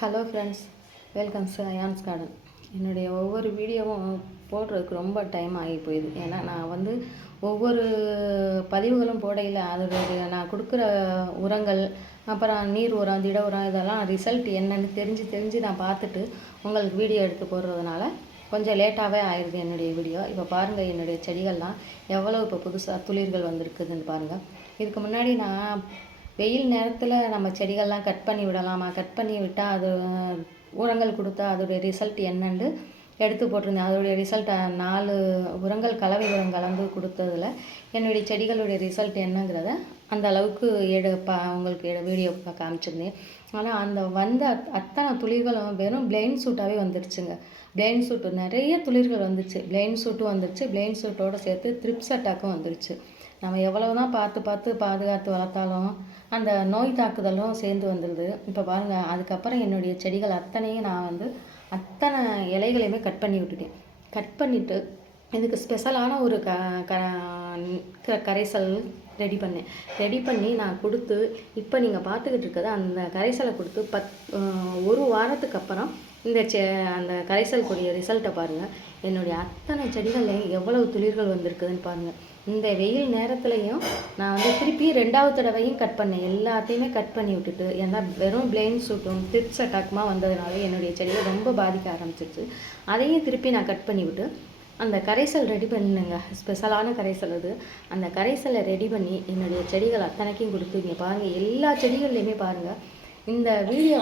Hello friends welcome sir Ayans garden என்னுடைய ஒவ்வொரு வீடியோவும் போடுறதுக்கு ரொம்ப டைம் ஆகி போயிடுது. ஏன்னா நான் வந்து ஒவ்வொரு பதிவுகளும் போடையில் அதோடைய நான் கொடுக்குற உரங்கள் அப்புறம் நீர் உரம் திட உரம் இதெல்லாம் ரிசல்ட் என்னன்னு தெரிஞ்சு தெரிஞ்சு நான் பார்த்துட்டு உங்களுக்கு வீடியோ எடுத்து போடுறதுனால கொஞ்சம் லேட்டாகவே ஆயிடுது என்னுடைய வீடியோ. இப்போ பாருங்கள் என்னுடைய செடிகள்லாம் எவ்வளோ இப்போ புதுசாக துளிர்கள் வந்திருக்குதுன்னு பாருங்கள் இதுக்கு முன்னாடி நான் வெயில் நேரத்தில் நம்ம செடிகள்லாம் கட் பண்ணி விடலாமா? கட் பண்ணி விட்டால் அது உரங்கள் கொடுத்தா அதோடைய ரிசல்ட் என்னன்னு எடுத்து போட்டிருந்தேன். அதோடைய ரிசல்ட் நாலு உரங்கள் கலவை உரம் கலந்து கொடுத்ததுல என்னுடைய செடிகளுடைய ரிசல்ட் என்னங்கிறத அந்த அளவுக்கு எடு பா உங்களுக்கு எடு வீடியோ காமிச்சிருந்தேன். ஆனால் அந்த வந்த அத் அத்தனை துளிர்களும் வெறும் பிளைன் சூட்டாகவே வந்துடுச்சுங்க பிளைன் சூட்டு நிறைய துளிர்கள் வந்துச்சு. பிளைன் சூட்டும் வந்துடுச்சு பிளைன் சூட்டோடு சேர்த்து த்ரிப்ஸ் அட்டாக்கும் வந்துடுச்சு நம்ம எவ்வளவு தான் பார்த்து பார்த்து பாதுகாத்து வளர்த்தாலும் அந்த நோய் தாக்குதலும் சேர்ந்து வந்துடுது. இப்போ பாருங்கள் அதுக்கப்புறம் என்னுடைய செடிகள் அத்தனையும் நான் வந்து அத்தனை இலைகளையுமே கட் பண்ணி விட்டுட்டேன். கட் பண்ணிவிட்டு இதுக்கு ஸ்பெஷலான ஒரு க க கரைசல் ரெடி பண்ணேன். ரெடி பண்ணி நான் கொடுத்து இப்போ நீங்கள் பார்த்துக்கிட்டு இருக்கிறது அந்த கரைசலை கொடுத்து பத் ஒரு வாரத்துக்கு அப்புறம் இந்த செ அந்த கரைசல் கூடிய ரிசல்ட்டை பாருங்கள் என்னுடைய அத்தனை செடிகள்லையும் எவ்வளவு துளிர்கள் வந்திருக்குதுன்னு பாருங்கள் இந்த வெயில் நேரத்துலையும் நான் வந்து திருப்பி ரெண்டாவது தடவையும் கட் பண்ணேன். எல்லாத்தையுமே கட் பண்ணி விட்டுட்டு ஏன்னா வெறும் பிளைன் சூட்டும் திப்ஸ் அட்டாக்குமா வந்ததுனால என்னுடைய செடியை ரொம்ப பாதிக்க ஆரம்பிச்சிருச்சு. அதையும் திருப்பி நான் கட் பண்ணி விட்டு அந்த கரைசல் ரெடி பண்ணுங்க. ஸ்பெஷலான கரைசல் அது. அந்த கரைசலை ரெடி பண்ணி என்னுடைய செடிகள் அத்தனைக்கும் கொடுத்துங்க பாருங்கள் எல்லா செடிகள்லையுமே பாருங்கள் இந்த வீடியோ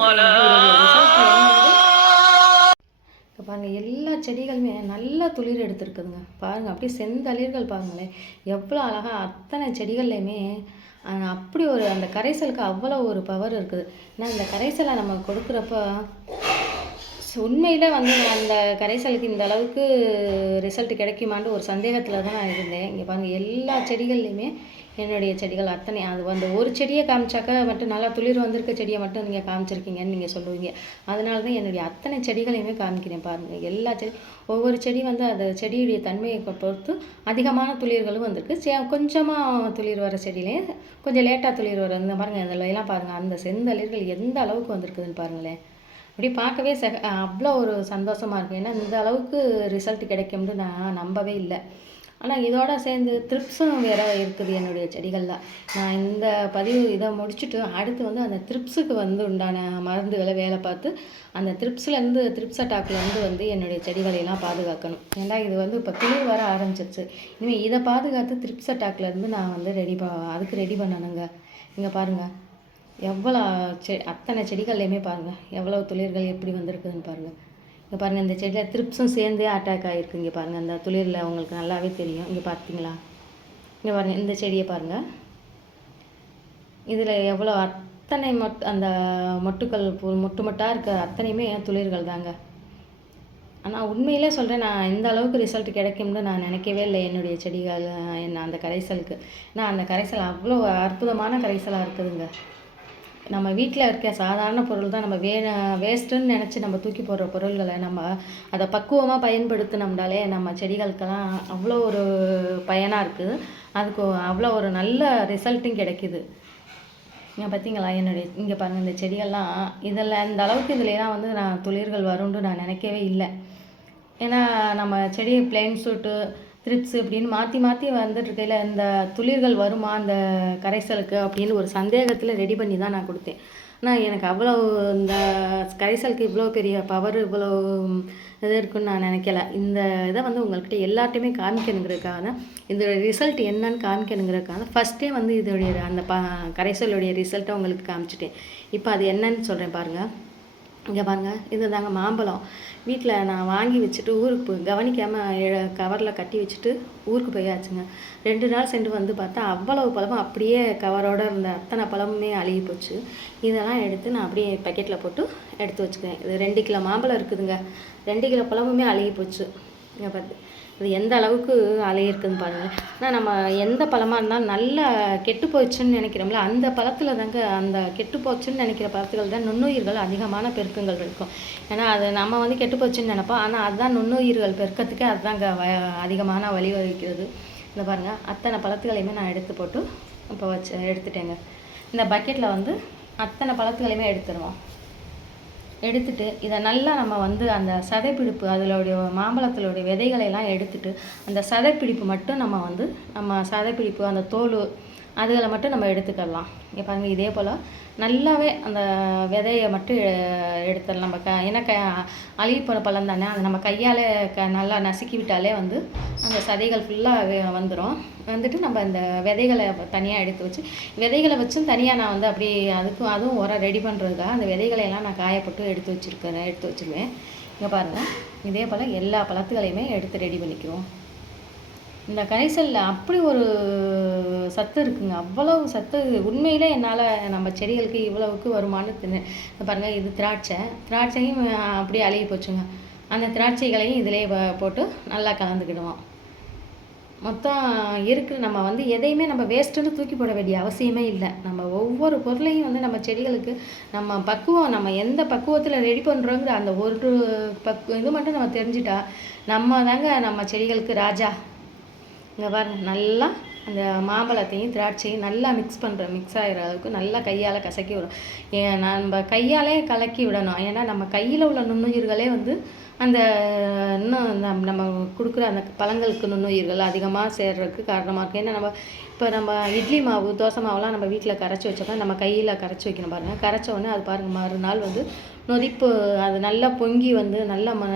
பாருங்கள் எல்லா செடிகளுமே நல்லா துளிர் எடுத்துருக்குதுங்க. பாருங்கள் அப்படியே செந்தளிர்கள் பாருங்களேன் எவ்வளோ அழகாக அத்தனை செடிகள்லையுமே அப்படி ஒரு அந்த கரைசலுக்கு அவ்வளோ ஒரு பவர் இருக்குது. ஏன்னா அந்த கரைசலை நம்ம கொடுக்குறப்ப உண்மையில் வந்து அந்த கரைசலுக்கு இந்த அளவுக்கு ரிசல்ட் கிடைக்குமான்னு ஒரு சந்தேகத்தில் தான் நான் இருந்தேன். இங்கே பாருங்கள் எல்லா செடிகள்லையுமே என்னுடைய செடிகள் அத்தனை அது அந்த ஒரு செடியை காமிச்சாக்கா மட்டும் நல்லா துளிர் வந்திருக்க செடியை மட்டும் நீங்கள் காமிச்சிருக்கீங்கன்னு நீங்கள் சொல்லுவீங்க. அதனால தான் என்னுடைய அத்தனை செடிகளையுமே காமிக்கிறேன் பாருங்கள் எல்லா செடி ஒவ்வொரு செடி வந்து அந்த செடியுடைய தன்மையை பொறுத்து அதிகமான துளிர்களும் வந்திருக்கு. சே கொஞ்சமாக துளிர் வர செடியிலே கொஞ்சம் லேட்டாக துளிர் வர இந்த பாருங்கள் அதில் எல்லாம் பாருங்கள் அந்த செந்தளிர்கள் எந்த அளவுக்கு வந்திருக்குதுன்னு பாருங்களேன். அப்படி பார்க்கவே செக அவ்வளோ ஒரு சந்தோஷமாக இருக்கும். ஏன்னா இந்த அளவுக்கு ரிசல்ட் கிடைக்கும்னு நான் நம்பவே இல்லை. ஆனால் இதோட சேர்ந்து த்ரிப்ஸும் வேற இருக்குது என்னுடைய செடிகளில். நான் இந்த பதிவு இதை முடிச்சுட்டு அடுத்து வந்து அந்த த்ரிப்ஸுக்கு வந்து உண்டான மருந்துகளை வேலை பார்த்து அந்த த்ரிப்ஸ்லேருந்து த்ரிப்ஸ் அட்டாக்லேருந்து வந்து என்னுடைய செடிகளையெல்லாம் பாதுகாக்கணும். ஏன்னா இது வந்து இப்போ துளிர் வர ஆரம்பிச்சிருச்சு. இனிமேல் இதை பாதுகாத்து த்ரிப்ஸ் அட்டாக்லேருந்து நான் வந்து ரெடி பா அதுக்கு ரெடி பண்ணணுங்க. இங்கே பாருங்கள் எவ்வளோ செ அத்தனை செடிகள்லையுமே பாருங்கள் எவ்வளோ துளிர்கள் எப்படி வந்திருக்குதுன்னு பாருங்கள் இங்கே பாருங்கள் இந்த செடியில் த்ரிப்ஸும் சேர்ந்தே அட்டாக் ஆகிருக்கு இங்கே பாருங்கள் அந்த துளிரில் உங்களுக்கு நல்லாவே தெரியும். இங்கே பார்த்தீங்களா இங்கே பாருங்கள் இந்த செடியை பாருங்கள் இதில் எவ்வளோ அத்தனை மொட் அந்த மொட்டுக்கள் மொட்டு மொட்டாக இருக்க அத்தனையுமே துளிர்கள் தாங்க. ஆனால் உண்மையிலே சொல்கிறேன் நான் இந்த அளவுக்கு ரிசல்ட் கிடைக்கும்னு நான் நினைக்கவே இல்லை என்னுடைய செடிகள் என்ன அந்த கரைசலுக்கு. நான் அந்த கரைசல் அவ்வளோ அற்புதமான கரைசலாக இருக்குதுங்க. நம்ம வீட்டில் இருக்க சாதாரண பொருள் தான். நம்ம வே வேஸ்ட்டுன்னு நினச்சி நம்ம தூக்கி போடுற பொருள்களை நம்ம அதை பக்குவமாக பயன்படுத்தினோம்னாலே நம்ம செடிகளுக்கெல்லாம் அவ்வளோ ஒரு பயனாக இருக்குது. அதுக்கு அவ்வளோ ஒரு நல்ல ரிசல்ட்டும் கிடைக்கிது. இங்கே பார்த்தீங்களா என்னுடைய இங்கே பாருங்கள் இந்த செடிகள்லாம் இதில் இந்த அளவுக்கு இதுலலாம் வந்து நான் துளிர்கள் வரும்னு நான் நினைக்கவே இல்லை. ஏன்னா நம்ம செடி பிளெயின் சூட்டு த்ரிப்ஸ் இப்படின்னு மாற்றி மாற்றி வந்துட்டுருக்கையில் இந்த துளிர்கள் வருமா அந்த கரைசலுக்கு அப்படின்னு ஒரு சந்தேகத்தில் ரெடி பண்ணி தான் நான் கொடுத்தேன். ஆனால் எனக்கு அவ்வளோ இந்த கரைசலுக்கு இவ்வளோ பெரிய பவர் இவ்வளோ இது இருக்குன்னு நான் நினைக்கல. இந்த இதை வந்து உங்கள்கிட்ட எல்லாத்தையுமே காமிக்கணுங்கிறதுக்காக இதோட ரிசல்ட் என்னன்னு காமிக்கணுங்கிறதுக்காக ஃபஸ்ட்டே வந்து இதோடைய அந்த ப கரைசலுடைய ரிசல்ட்டை உங்களுக்கு காமிச்சிட்டேன். இப்போ அது என்னன்னு சொல்கிறேன் பாருங்கள் இங்கே பாருங்கள் இது தாங்க மாம்பழம். வீட்டில் நான் வாங்கி வச்சுட்டு ஊருக்கு போய் கவனிக்காமல் கவரில் கட்டி வச்சுட்டு ஊருக்கு போயாச்சுங்க. ரெண்டு நாள் சென்று வந்து பார்த்தா அவ்வளவு பழமும் அப்படியே கவரோடு இருந்த அத்தனை பழமுமே அழுகி போச்சு. இதெல்லாம் எடுத்து நான் அப்படியே பேக்கெட்டில் போட்டு எடுத்து வச்சுக்கிறேன். இது ரெண்டு கிலோ மாம்பழம் இருக்குதுங்க. ரெண்டு கிலோ பழமுமே அழுகி போச்சு. இங்கே பார்த்து அது எந்த அளவுக்கு அலையிருக்குன்னு பாருங்கள் ஆனால் நம்ம எந்த பழமாக இருந்தாலும் நல்லா கெட்டு போச்சுன்னு நினைக்கிறோம்ல அந்த பழத்தில் தாங்க அந்த கெட்டு போச்சுன்னு நினைக்கிற பழத்துகள் தான் நுண்ணுயிர்கள் அதிகமான பெருக்கங்கள் இருக்கும். ஏன்னா அது நம்ம வந்து கெட்டு போச்சுன்னு நினைப்போம். ஆனால் அதுதான் நுண்ணுயிர்கள் பெருக்கத்துக்கு அதுதாங்க வ அதிகமான வழிவகுக்கிறது இந்த பாருங்கள் அத்தனை பழத்துகளையுமே நான் எடுத்து போட்டு இப்போ வச்சு எடுத்துட்டேங்க. இந்த பக்கெட்டில் வந்து அத்தனை பழத்துகளையுமே எடுத்துருவோம். எடுத்துட்டு இதை நல்லா நம்ம வந்து அந்த சதைப்பிடிப்பு அதிலோடைய மாம்பழத்திலோடைய விதைகளை எல்லாம் எடுத்துட்டு அந்த சதைப்பிடிப்பு மட்டும் நம்ம வந்து நம்ம சதைப்பிடிப்பு அந்த தோல் அதுகளை மட்டும் நம்ம எடுத்துக்கலாம். இங்கே பாருங்கள் இதே போல் நல்லாவே அந்த விதையை மட்டும் எடுத்துடலாம். நம்ம க ஏன்னா க அழுகி போன பழம் தானே? அதை நம்ம கையால் க நல்லா நசுக்கி விட்டாலே வந்து அந்த சதைகள் ஃபுல்லாக வந்துடும் வந்துட்டு நம்ம இந்த விதைகளை தனியாக எடுத்து வச்சு விதைகளை வச்சும் தனியாக நான் வந்து அப்படி அதுக்கும் அதுவும் உரம் ரெடி பண்ணுறதுக்காக அந்த விதைகளையெல்லாம் நான் காயப்பட்டு எடுத்து வச்சுருக்கேன் எடுத்து வச்சுருவேன். இங்கே பாருங்கள் இதே போல் எல்லா பழத்துகளையுமே எடுத்து ரெடி பண்ணிக்குவோம். இந்த கரைசலில் அப்படி ஒரு சத்து இருக்குங்க. அவ்வளவு சத்து. உண்மையில் என்னால் நம்ம செடிகளுக்கு இவ்வளவுக்கு வருமானு தின்னு இந்த இது திராட்சை. திராட்சையும் அப்படியே அழுகி போச்சுங்க. அந்த திராட்சைகளையும் இதிலே போட்டு நல்லா கலந்துக்கிடுவோம். மொத்தம் இருக்குது நம்ம வந்து எதையுமே நம்ம வேஸ்ட்டுன்னு தூக்கி போட வேண்டிய அவசியமே இல்லை. நம்ம ஒவ்வொரு பொருளையும் வந்து நம்ம செடிகளுக்கு நம்ம பக்குவம் நம்ம எந்த பக்குவத்தில் ரெடி பண்ணுறோங்கிற அந்த ஒரு பக்கு இது மட்டும் நம்ம தெரிஞ்சிட்டா நம்ம தாங்க நம்ம செடிகளுக்கு ராஜா. இங்கே பாருங்கள் நல்லா அந்த மாம்பழத்தையும் திராட்சையும் நல்லா மிக்ஸ் பண்ணுற மிக்ஸ் ஆகிற அளவுக்கு நல்லா கையால் கசக்கி விடும். நம்ம கையாலே கலக்கி விடணும். ஏன்னா நம்ம கையில் உள்ள நுண்ணுயிர்களே வந்து அந்த இன்னும் நம் நம்ம கொடுக்குற அந்த பழங்களுக்கு நுண்ணுயிர்கள் அதிகமாக சேர்றதுக்கு காரணமாக இருக்குது ஏன்னா நம்ம இப்போ நம்ம இட்லி மாவு தோசை மாவுலாம் நம்ம வீட்டில் கரைச்சி வச்சோம்னா நம்ம கையில் கரைச்சி வைக்கணும் பாருங்கள் கரைச்ச உடனே அது பாருங்கள் மறுநாள் வந்து நொதிப்பு அது நல்லா பொங்கி வந்து நல்லா ம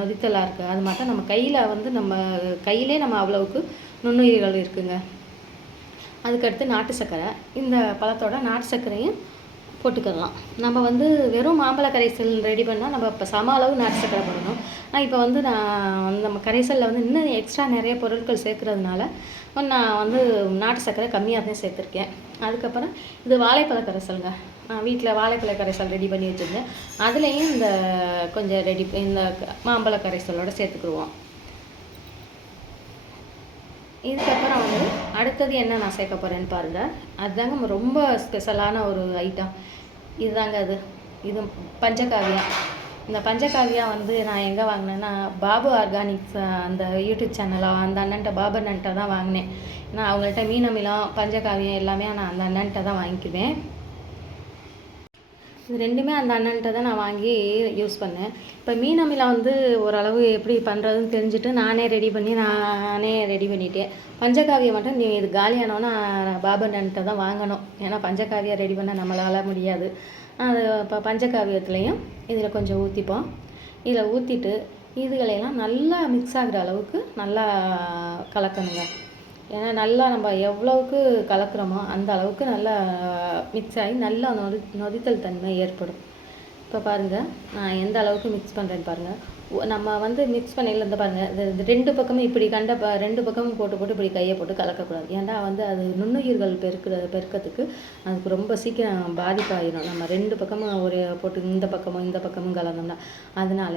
நொதித்தலாக இருக்குது அது மட்டும் நம்ம கையில் வந்து நம்ம கையிலே நம்ம அவ்வளவுக்கு நுண்ணுயிர்கள் இருக்குங்க. அதுக்கடுத்து நாட்டு சர்க்கரை. இந்த பழத்தோட நாட்டு சர்க்கரையும் போட்டுக்கலாம். நம்ம வந்து வெறும் மாம்பழ கரைசல் ரெடி பண்ணால் நம்ம இப்போ சம அளவு நாட்டு சர்க்கரை போடணும். ஆனால் இப்போ வந்து நான் நம்ம கரைசலில் வந்து இன்னும் எக்ஸ்ட்ரா நிறைய பொருட்கள் சேர்க்குறதுனால நான் வந்து நாட்டு சர்க்கரை கம்மியாக தான் சேர்த்துருக்கேன். அதுக்கப்புறம் இது வாழைப்பழ கரைசலுங்க. நான் வீட்டில் வாழைப்பழ கரைசல் ரெடி பண்ணி வச்சுருந்தேன். அதுலேயும் இந்த கொஞ்சம் ரெடி இந்த மாம்பழ கரைசலோட சேர்த்துக்குருவோம். இதுக்கப்புறம் வந்து அடுத்தது என்ன நான் சேர்க்க போகிறேன்னு பாருங்கள் அதுதாங்க ரொம்ப ஸ்பெஷலான ஒரு ஐட்டம் இதுதாங்க அது. இது பஞ்சகாவியா. இந்த பஞ்சகாவியா வந்து நான் எங்கே வாங்கினேன்னா பாபு ஆர்கானிக்ஸ் அந்த யூடியூப் சேனலாக அந்த அண்ணன்ட்ட பாபு அண்ணன்ட்ட தான் வாங்கினேன். நான் அவங்கள்ட்ட மீனமிலம் பஞ்சகாவியம் எல்லாமே நான் அந்த அண்ணன்ட்ட தான் வாங்கிக்குவேன். இது ரெண்டுமே அந்த அண்ணன்ட்ட தான் நான் வாங்கி யூஸ் பண்ணேன். இப்போ மீன் வந்து ஓரளவு எப்படி பண்ணுறதுன்னு தெரிஞ்சுட்டு நானே ரெடி பண்ணி நானே ரெடி பண்ணிட்டேன். பஞ்சகாவியம் மட்டும் நீ இது காலியானோன்னா பாபண்ணன்ட்ட தான் வாங்கணும். ஏன்னா பஞ்சகாவியம் ரெடி பண்ண நம்மளால் முடியாது. அது இப்போ பஞ்சகாவியத்துலேயும் இதில் கொஞ்சம் ஊற்றிப்போம் இதில் ஊற்றிட்டு இதுகளையெல்லாம் நல்லா மிக்ஸ் ஆகுற அளவுக்கு நல்லா கலக்கணுங்க. ஏன்னா நல்லா நம்ம எவ்வளவுக்கு கலக்கிறோமோ அந்த அளவுக்கு நல்லா மிக்ஸ் ஆகி நல்லா நொதி நொதித்தல் தன்மை ஏற்படும். இப்போ பாருங்கள் நான் எந்த அளவுக்கு மிக்ஸ் பண்ணுறேன்னு பாருங்கள் நம்ம வந்து மிக்ஸ் பண்ணையில் இருந்து பாருங்கள் ரெண்டு பக்கமும் இப்படி கண்ட ப ரெண்டு பக்கமும் போட்டு போட்டு இப்படி கையை போட்டு கலக்கக்கூடாது. ஏன்னா வந்து அது நுண்ணுயிர்கள் பெருக்கிற பெருக்கிறதுக்கு அதுக்கு ரொம்ப சீக்கிரம் பாதிப்பாயிடும் நம்ம ரெண்டு பக்கமும் ஒரு போட்டு இந்த பக்கமும் இந்த பக்கமும் கலந்தோம்னா. அதனால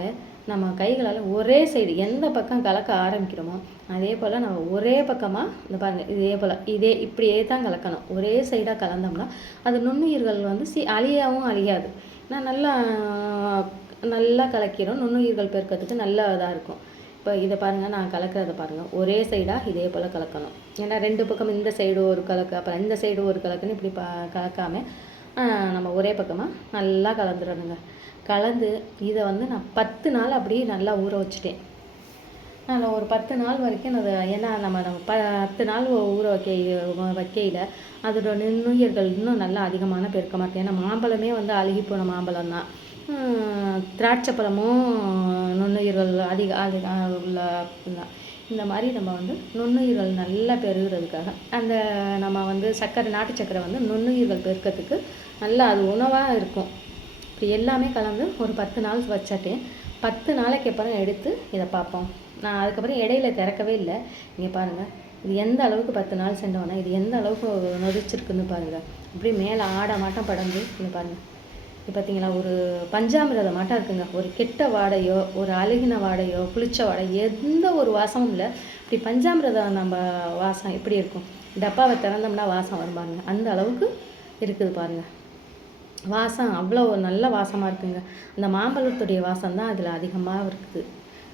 நம்ம கைகளால் ஒரே சைடு எந்த பக்கம் கலக்க ஆரம்பிக்கிறோமோ அதே போல் நம்ம ஒரே பக்கமாக இந்த பாருங்கள் இதே போல் இதே இப்படியே தான் கலக்கணும். ஒரே சைடாக கலந்தோம்னா அது நுண்ணுயிர்கள் வந்து சி அழியாவும் அழியாது. நான் நல்லா நல்லா கலக்கிறோம் நுண்ணுயிர்கள் பெருக்கிறதுக்கு நல்ல இதாக இருக்கும். இப்போ இதை பாருங்கள் நான் கலக்கிறத பாருங்கள் ஒரே சைடாக இதே போல் கலக்கணும். ஏன்னா ரெண்டு பக்கம் இந்த சைடு ஒரு கலக்கு அப்புறம் இந்த சைடு ஒரு கலக்குன்னு இப்படி பா கலக்காமல் நம்ம ஒரே பக்கமாக நல்லா கலந்துடணுங்க. கலந்து இதை வந்து நான் பத்து நாள் அப்படியே நல்லா ஊற வச்சுட்டேன். நான் ஒரு பத்து நாள் வரைக்கும் அது ஏன்னா நம்ம நம்ம பத்து நாள் ஊற வைக்க வைக்கையில் அதோட நுண்ணுயிர்கள் இன்னும் நல்லா அதிகமான பெருக்கமாக இருக்குது ஏன்னா மாம்பழமே வந்து அழுகி போன மாம்பழம் தான் திராட்சை பழமும் நுண்ணுயிர்கள் அதிக அதிக உள்ள தான் இந்த மாதிரி நம்ம வந்து நுண்ணுயிர்கள் நல்லா பெருகிறதுக்காக அந்த நம்ம வந்து சர்க்கரை நாட்டு சர்க்கரை வந்து நுண்ணுயிர்கள் பெருக்கிறதுக்கு நல்லா அது உணவாக இருக்கும். இப்படி எல்லாமே கலந்து ஒரு பத்து நாள் வச்சாட்டேன் பத்து நாளைக்கு அப்புறம் எடுத்து இதை பார்ப்போம். நான் அதுக்கப்புறம் இடையில திறக்கவே இல்லை. நீங்கள் பாருங்கள் இது எந்த அளவுக்கு பத்து நாள் சென்றோன்னா இது எந்த அளவுக்கு நொதிச்சிருக்குன்னு பாருங்கள் அப்படியே மேலே ஆட மாட்டம் படந்து நீங்கள் பாருங்கள் பார்த்தீங்களா ஒரு பஞ்சாமிரதம் மாட்டம் இருக்குங்க. ஒரு கெட்ட வாடையோ ஒரு அழுகின வாடையோ புளிச்ச வாடை எந்த ஒரு வாசமும் இல்லை. இப்படி பஞ்சாமிரதம் நம்ம வாசம் எப்படி இருக்கும்? டப்பாவை திறந்தோம்னா வாசம் வரும் பாருங்க. அந்த அளவுக்கு இருக்குது பாருங்கள் வாசம் அவ்வளோ நல்ல வாசமாக இருக்குங்க. அந்த மாம்பழத்துடைய வாசம் தான் அதில் அதிகமாக இருக்குது.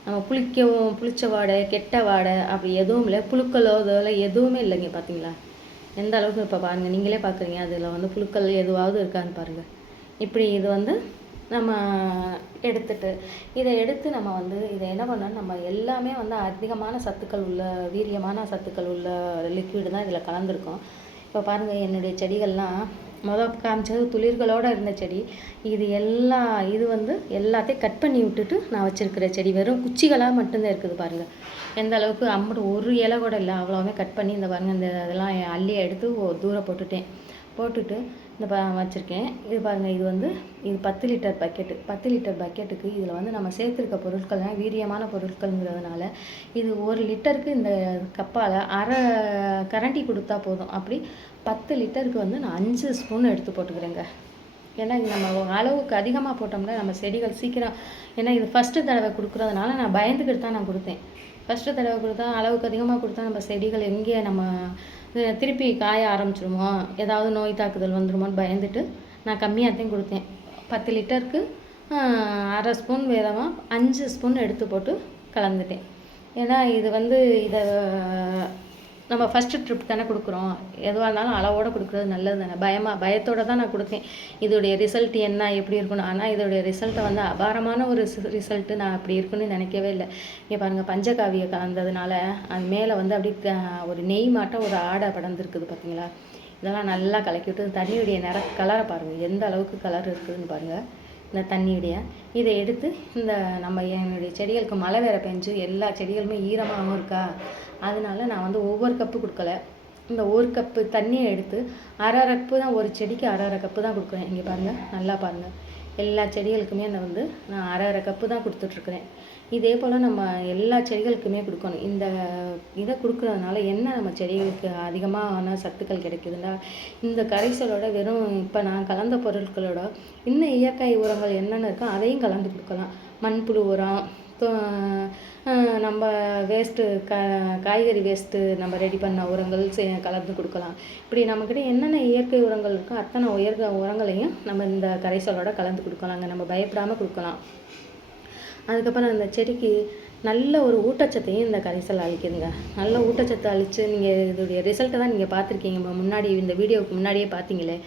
நம்ம புளிக்கவும் புளிச்ச வாடை கெட்ட வாடை அப்படி எதுவும் இல்லை. புழுக்களோ இதெல்லாம் எதுவுமே இல்லைங்க பார்த்தீங்களா எந்த அளவுக்கு இப்போ பாருங்கள் நீங்களே பார்க்குறீங்க அதில் வந்து புழுக்கள் எதுவாவது இருக்கான்னு பாருங்கள் இப்படி இது வந்து நம்ம எடுத்துட்டு இதை எடுத்து நம்ம வந்து இதை என்ன பண்ணணும் நம்ம எல்லாமே வந்து அதிகமான சத்துக்கள் உள்ள வீரியமான சத்துக்கள் உள்ள லிக்விடு தான் இதில் கலந்துருக்கும். இப்போ பாருங்கள் என்னுடைய செடிகள்லாம் மொதல் காமிச்சது துளிர்களோடு இருந்த செடி. இது எல்லா இது வந்து எல்லாத்தையும் கட் பண்ணி விட்டுட்டு நான் வச்சுருக்கிற செடி. வெறும் குச்சிகளாக மட்டும்தான் இருக்குது பாருங்கள் எந்த அளவுக்கு அம்மட்டு ஒரு இலை கூட இல்லை அவ்வளோவுமே கட் பண்ணி இந்த பாருங்கள் இந்த இதெல்லாம் அள்ளி எடுத்து தூரம் போட்டுட்டேன். போட்டுட்டு இந்த ப வச்சுருக்கேன். இது பாருங்கள் இது வந்து இது பத்து லிட்டர் பக்கெட்டு. பத்து லிட்டர் பக்கெட்டுக்கு இதில் வந்து நம்ம சேர்த்துருக்க பொருட்கள்லாம் வீரியமான பொருட்கள்ங்கிறதுனால இது ஒரு லிட்டருக்கு இந்த கப்பால் அரை கரண்டி கொடுத்தா போதும். அப்படி பத்து லிட்டருக்கு வந்து நான் அஞ்சு ஸ்பூன் எடுத்து போட்டுக்கிறேங்க. ஏன்னா இது நம்ம அளவுக்கு அதிகமாக போட்டோம்னா நம்ம செடிகள் சீக்கிரம் ஏன்னா இது ஃபஸ்ட்டு தடவை கொடுக்குறதுனால நான் பயந்துக்கிட்டு தான் நான் கொடுத்தேன். ஃபஸ்ட்டு தடவை கொடுத்தா அளவுக்கு அதிகமாக கொடுத்தா நம்ம செடிகள் எங்கே நம்ம திருப்பி காய ஆரம்பிச்சிருமோ ஏதாவது நோய் தாக்குதல் வந்துருமோன்னு பயந்துட்டு நான் கம்மியாகத்தையும் கொடுத்தேன். பத்து லிட்டருக்கு அரை ஸ்பூன் வேதமாக அஞ்சு ஸ்பூன் எடுத்து போட்டு கலந்துட்டேன். ஏன்னா இது வந்து இதை நம்ம ஃபஸ்ட்டு ட்ரிப் தானே கொடுக்குறோம். எதுவாக இருந்தாலும் அளவோடு கொடுக்குறது நல்லது தானே. பயமாக பயத்தோடு தான் நான் கொடுத்தேன். இதோடைய ரிசல்ட் என்ன எப்படி இருக்கணும் ஆனால் இதோடைய ரிசல்ட்டை வந்து அபாரமான ஒரு ரிசல்ட்டு நான் அப்படி இருக்குன்னு நினைக்கவே இல்லை. இங்கே பாருங்கள் பஞ்சகாவிய கலந்ததுனால அது மேலே வந்து அப்படி ஒரு நெய் மாட்டம் ஒரு ஆடை படர்ந்துருக்குது பார்த்தீங்களா இதெல்லாம் நல்லா கலக்கி விட்டு தண்ணியுடைய நிற கலரை பாருங்கள் எந்த அளவுக்கு கலர் இருக்குதுன்னு பாருங்கள் இந்த தண்ணியுடைய. இதை எடுத்து இந்த நம்ம என்னுடைய செடிகளுக்கு மழை வேற பெஞ்சு எல்லா செடிகளுமே ஈரமாகவும் இருக்கா? அதனால நான் வந்து ஒவ்வொரு கப்பு கொடுக்கல. இந்த ஒரு கப்பு தண்ணியை எடுத்து அரை அரை கப்பு தான் ஒரு செடிக்கு அரை அரை கப்பு தான் கொடுக்குறேன். இங்கே பாருங்கள் நல்லா பாருங்கள் எல்லா செடிகளுக்குமே நான் வந்து நான் அரை அரை கப்பு தான் கொடுத்துட்ருக்குறேன். இதே போல் நம்ம எல்லா செடிகளுக்குமே கொடுக்கணும். இந்த இதை கொடுக்குறதுனால என்ன நம்ம செடிகளுக்கு அதிகமான சத்துக்கள் கிடைக்குதுன்னா இந்த கரைசலோட வெறும் இப்போ நான் கலந்த பொருட்களோட இன்னும் இயற்கை உரங்கள் என்னென்ன இருக்கோ அதையும் கலந்து கொடுக்கலாம். மண்புழு உரம் நம்ம வேஸ்ட்டு க காய்கறி வேஸ்ட்டு நம்ம ரெடி பண்ண உரங்கள் சே கலந்து கொடுக்கலாம். இப்படி நம்மக்கிட்ட என்னென்ன இயற்கை உரங்கள் இருக்கோ அத்தனை உயர்க உரங்களையும் நம்ம இந்த கரைசலோட கலந்து கொடுக்கலாங்க. நம்ம பயப்படாமல் கொடுக்கலாம். அதுக்கப்புறம் அந்த செடிக்கு நல்ல ஒரு ஊட்டச்சத்தையும் இந்த கரைசல் அளிக்குதுங்க நல்ல ஊட்டச்சத்தை அழித்து நீங்கள் இதோடைய ரிசல்ட்டை தான் நீங்கள் பார்த்துருக்கீங்க. முன்னாடி இந்த வீடியோவுக்கு முன்னாடியே பார்த்தீங்களே.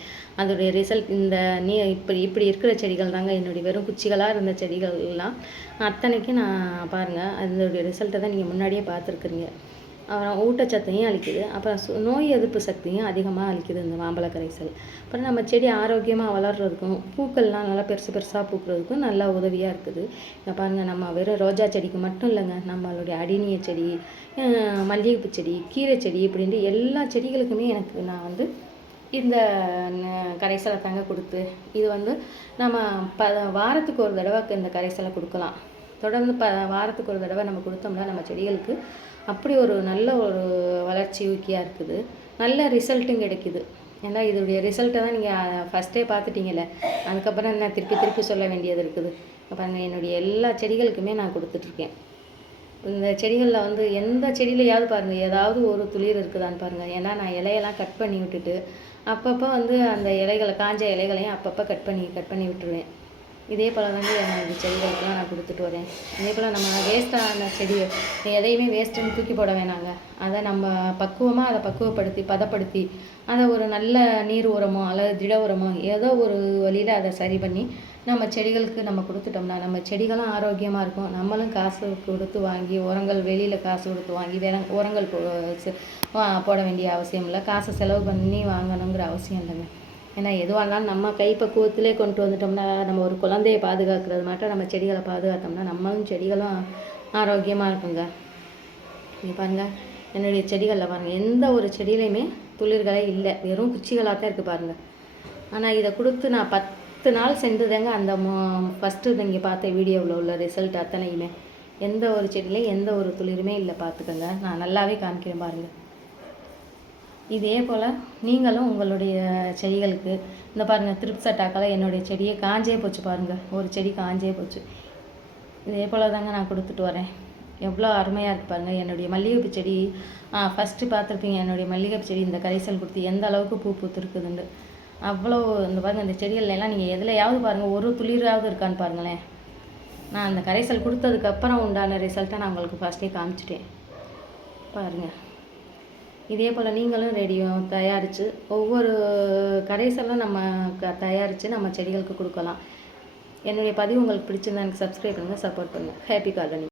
அதோடைய ரிசல்ட் இந்த நீ இப்படி இப்படி இருக்கிற செடிகள் தாங்க. என்னுடைய வெறும் குச்சிகளாக இருந்த செடிகள்லாம் அத்தனைக்கும் நான் பாருங்கள் அதோடைய ரிசல்ட்டை தான் நீங்கள் முன்னாடியே பார்த்துருக்குறீங்க. அப்புறம் ஊட்டச்சத்தையும் அளிக்குது. அப்புறம் சு- நோய் எதிர்ப்பு சக்தியும் அதிகமாக அளிக்குது இந்த மாம்பழ கரைசல் அப்புறம் நம்ம செடி ஆரோக்கியமாக வளர்கிறதுக்கும் பூக்கள்லாம் நல்லா பெருசு பெருசாக பூக்கிறதுக்கும் நல்லா உதவியாக இருக்குது. இங்கே பாருங்கள் நம்ம வெறும் ரோஜா செடிக்கு மட்டும் இல்லைங்க. நம்மளுடைய அடினிய செடி மல்லிகைப்பூ செடி கீரை செடி இப்படின்ட்டு எல்லா செடிகளுக்குமே எனக்கு நான் வந்து இந்த கரைசலை தாங்க கொடுத்து இது வந்து நம்ம ப வாரத்துக்கு ஒரு தடவை இந்த கரைசலை கொடுக்கலாம். தொடர்ந்து ப வாரத்துக்கு ஒரு தடவை நம்ம கொடுத்தோம்னா நம்ம செடிகளுக்கு அப்படி ஒரு நல்ல ஒரு வளர்ச்சி ஊக்கியாக இருக்குது. நல்ல ரிசல்ட்டும் கிடைக்குது. ஏன்னா இதோடைய ரிசல்ட்டை தான் நீங்கள் ஃபஸ்ட்டே பார்த்துட்டீங்கல்ல. அதுக்கப்புறம் என்ன திருப்பி திருப்பி சொல்ல வேண்டியது இருக்குது. அப்போ என்னுடைய எல்லா செடிகளுக்குமே நான் கொடுத்துட்ருக்கேன். இந்த செடிகளில் வந்து எந்த செடியிலையாவது பாருங்கள் ஏதாவது ஒரு துளிர் இருக்குதான்னு பாருங்கள் ஏன்னா நான் இலையெல்லாம் கட் பண்ணி விட்டுட்டு அப்பப்போ வந்து அந்த இலைகளை காஞ்ச இலைகளையும் அப்பப்போ கட் பண்ணி கட் பண்ணி விட்டுருவேன். இதே போல் தாங்க எனக்கு செடிகளுக்கெல்லாம் நான் கொடுத்துட்டு வரேன். இதே போல் நம்ம வேஸ்ட்டான செடி எதையுமே வேஸ்ட்டுன்னு தூக்கி போட வேணாங்க. அதை நம்ம பக்குவமாக அதை பக்குவப்படுத்தி பதப்படுத்தி அதை ஒரு நல்ல நீர் உரமோ அல்லது திட உரமோ ஏதோ ஒரு வழியில் அதை சரி பண்ணி நம்ம செடிகளுக்கு நம்ம கொடுத்துட்டோம்னா நம்ம செடிகளும் ஆரோக்கியமாக இருக்கும். நம்மளும் காசு கொடுத்து வாங்கி உரங்கள் வெளியில் காசு கொடுத்து வாங்கி வேற உரங்கள் போ போட வேண்டிய அவசியம் இல்லை. காசை செலவு பண்ணி வாங்கணுங்கிற அவசியம் இல்லைங்க. ஏன்னா எதுவாக இருந்தாலும் நம்ம கைப்பக்குவத்திலே கொண்டு வந்துட்டோம்னா நம்ம ஒரு குழந்தையை பாதுகாக்கிறது மட்டும். நம்ம செடிகளை பாதுகாத்தோம்னா நம்மளும் செடிகளும் ஆரோக்கியமாக இருக்குங்க. நீங்கள் பாருங்க என்னுடைய செடிகளில் பாருங்கள் எந்த ஒரு செடியிலையுமே துளிர்களே இல்லை. வெறும் குச்சிகளாக தான் இருக்குது பாருங்கள் ஆனால் இதை கொடுத்து நான் பத்து நாள் சென்றுதேங்க அந்த ஃபஸ்ட்டு நீங்கள் பார்த்த வீடியோவில் உள்ள ரிசல்ட் அத்தனையுமே. எந்த ஒரு செடியிலையும் எந்த ஒரு துளிருமே இல்லை பார்த்துக்கோங்க. நான் நல்லாவே காமிக்கிறேன் பாருங்கள் இதே போல் நீங்களும் உங்களுடைய செடிகளுக்கு இந்த பாருங்கள் த்ரிப்ஸ் என்னுடைய செடியை காஞ்சே போச்சு பாருங்கள் ஒரு செடி காஞ்சே போச்சு. இதே போல் தாங்க நான் கொடுத்துட்டு வரேன். எவ்வளோ அருமையாக இருக்கு பாருங்கள் என்னுடைய மல்லிகைப்பூ செடி. ஃபஸ்ட்டு பார்த்துருப்பீங்க என்னுடைய மல்லிகைப்பூ செடி இந்த கரைசல் கொடுத்து எந்த அளவுக்கு பூ பூத்துருக்குதுண்டு அவ்வளோ இந்த பாருங்கள் இந்த செடிகள்லாம் நீங்கள் எதுலையாவது பாருங்கள் ஒரு துளிராவது இருக்கான்னு பாருங்களேன். நான் அந்த கரைசல் கொடுத்ததுக்கப்புறம் உண்டான ரிசல்ட்டை நான் உங்களுக்கு ஃபஸ்ட்டே காமிச்சிட்டேன். பாருங்கள் இதே போல் நீங்களும் ரெடியும் தயாரித்து ஒவ்வொரு கரைசலும் நம்ம க தயாரித்து நம்ம செடிகளுக்கு கொடுக்கலாம். என்னுடைய பதிவு உங்களுக்கு பிடிச்சிருந்தா எனக்கு சப்ஸ்கிரைப் பண்ணுங்கள் சப்போர்ட் பண்ணுங்கள் ஹாப்பி கார்டனிங்